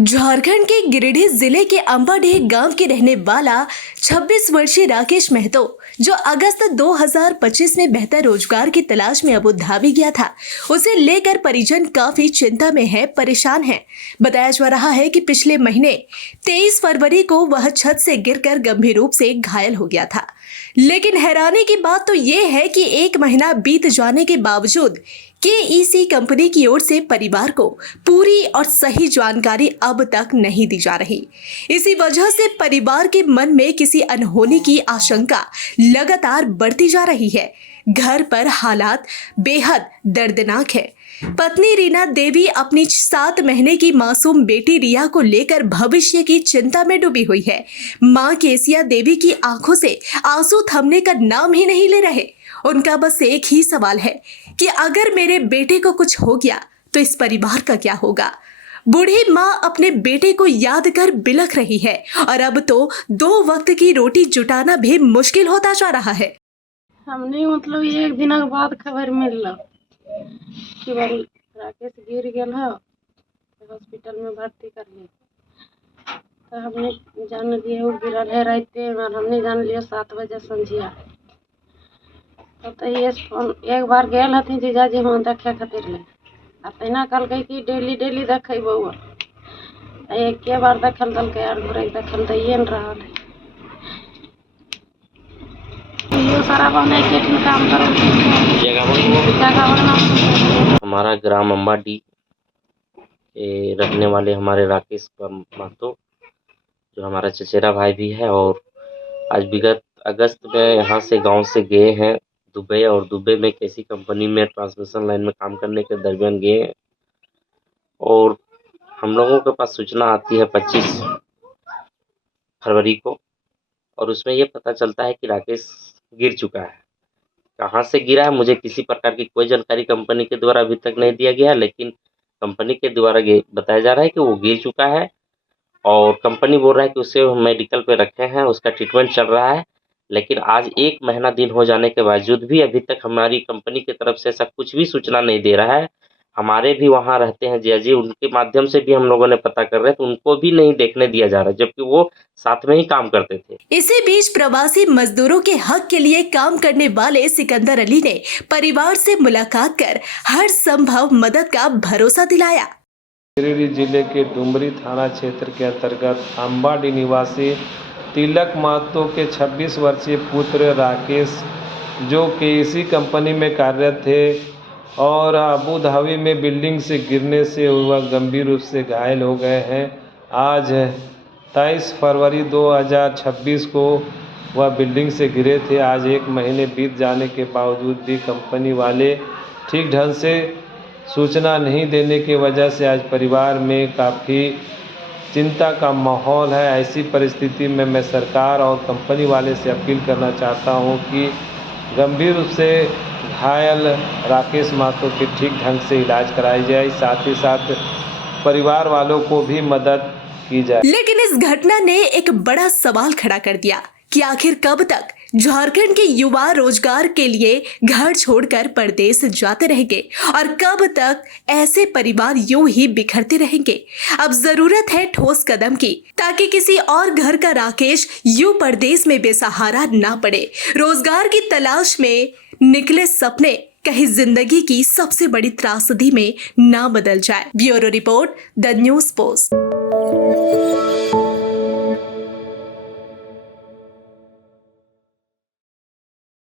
झारखंड के गिरिडीह जिले के अंबाडीह गांव के रहने वाला 26 वर्षीय राकेश महतो जो अगस्त 2025 में बेहतर रोजगार की तलाश में अबू धाबी गया था, उसे लेकर परिजन काफी चिंता में है, परेशान है। बताया जा रहा है कि पिछले महीने 23 फरवरी को वह छत से गिरकर गंभीर रूप से घायल हो गया था। लेकिन हैरानी की बात तो ये है कि एक महीना बीत जाने के बावजूद KEC कंपनी की ओर से परिवार को पूरी और सही जानकारी अब तक नहीं दी जा रही। इसी वजह से परिवार के मन में किसी अनहोनी की आशंका लगातार बढ़ती जा रही है। घर पर हालात बेहद दर्दनाक है। पत्नी रीना देवी अपनी 7 महीने की मासूम बेटी रिया को लेकर भविष्य की चिंता में डूबी हुई है। मां केसिया देवी की आंखों से आंसू थमने का नाम ही नहीं ले रहे। उनका बस एक ही सवाल है कि अगर मेरे बेटे को कुछ हो गया तो इस परिवार का क्या होगा। बूढ़ी माँ अपने बेटे को याद कर बिलख रही है और अब तो 2 वक्त की रोटी जुटाना भी मुश्किल होता जा रहा है। हमने मतलब एक दिन के बाद खबर मिलल कि भाई राकेश गिर गया है, हॉस्पिटल में भर्ती कर ली। तो हमने जान लिए वो गिरल है रहते और हमने जान लिया 7 बजे संझिया। तो ये फोन एक बार गए हथिन जीजाजी वहाँ देखे खातिर ले तेना कल कि डेली डेली देखे बउआ। एक बार देखल दल के यार घुरे देखल दैए न रहा है। ये सारा बने के काम करो हमारा ग्राम अंबाडीह के रहने वाले हमारे राकेश महतो जो हमारा चचेरा भाई भी है और आज विगत अगस्त में यहाँ से गांव से गए हैं दुबई और दुबई में किसी कंपनी में ट्रांसमिशन लाइन में काम करने के दरमियान गए हैं और हम लोगों के पास सूचना आती है 25 फरवरी को और उसमें ये पता चलता है कि राकेश गिर चुका है। कहाँ से गिरा है मुझे किसी प्रकार की कोई जानकारी कंपनी के द्वारा अभी तक नहीं दिया गया है, लेकिन कंपनी के द्वारा बताया जा रहा है कि वो गिर चुका है और कंपनी बोल रहा है कि उसे मेडिकल पे रखे हैं, उसका ट्रीटमेंट चल रहा है। लेकिन आज 1 महीना दिन हो जाने के बावजूद भी अभी तक हमारी कंपनी की तरफ से ऐसा कुछ भी सूचना नहीं दे रहा है। हमारे भी वहाँ रहते हैं जिया जी, उनके माध्यम से भी हम लोगों ने पता कर रहे हैं तो उनको भी नहीं देखने दिया जा रहा है, जबकि वो साथ में ही काम करते थे। इसी बीच प्रवासी मजदूरों के हक के लिए काम करने वाले सिकंदर अली ने परिवार से मुलाकात कर हर संभव मदद का भरोसा दिलाया। गिरिडीह जिले के डुमरी थाना क्षेत्र के अंतर्गत अंबाडीह निवासी तिलक महतो के 26 वर्षीय पुत्र राकेश जो KEC कंपनी में कार्यरत थे और अबू धाबी में बिल्डिंग से गिरने से वह गंभीर रूप से घायल हो गए हैं। आज 23 फरवरी 2026 को वह बिल्डिंग से गिरे थे। आज 1 महीने बीत जाने के बावजूद भी कंपनी वाले ठीक ढंग से सूचना नहीं देने की वजह से आज परिवार में काफ़ी चिंता का माहौल है। ऐसी परिस्थिति में मैं सरकार और कंपनी वाले से अपील करना चाहता हूं कि गंभीर रूप से घायल राकेश महतो के ठीक ढंग से इलाज कराई जाए, साथ ही साथ परिवार वालों को भी मदद की जाए। लेकिन इस घटना ने एक बड़ा सवाल खड़ा कर दिया कि आखिर कब तक झारखंड के युवा रोजगार के लिए घर छोड़कर परदेश जाते रहेंगे और कब तक ऐसे परिवार यूं ही बिखरते रहेंगे। अब जरूरत है ठोस कदम की ताकि किसी और घर का राकेश यूं परदेश में बेसहारा ना पड़े। रोजगार की तलाश में निकले सपने कहीं जिंदगी की सबसे बड़ी त्रासदी में ना बदल जाए। Bureau report, the news post.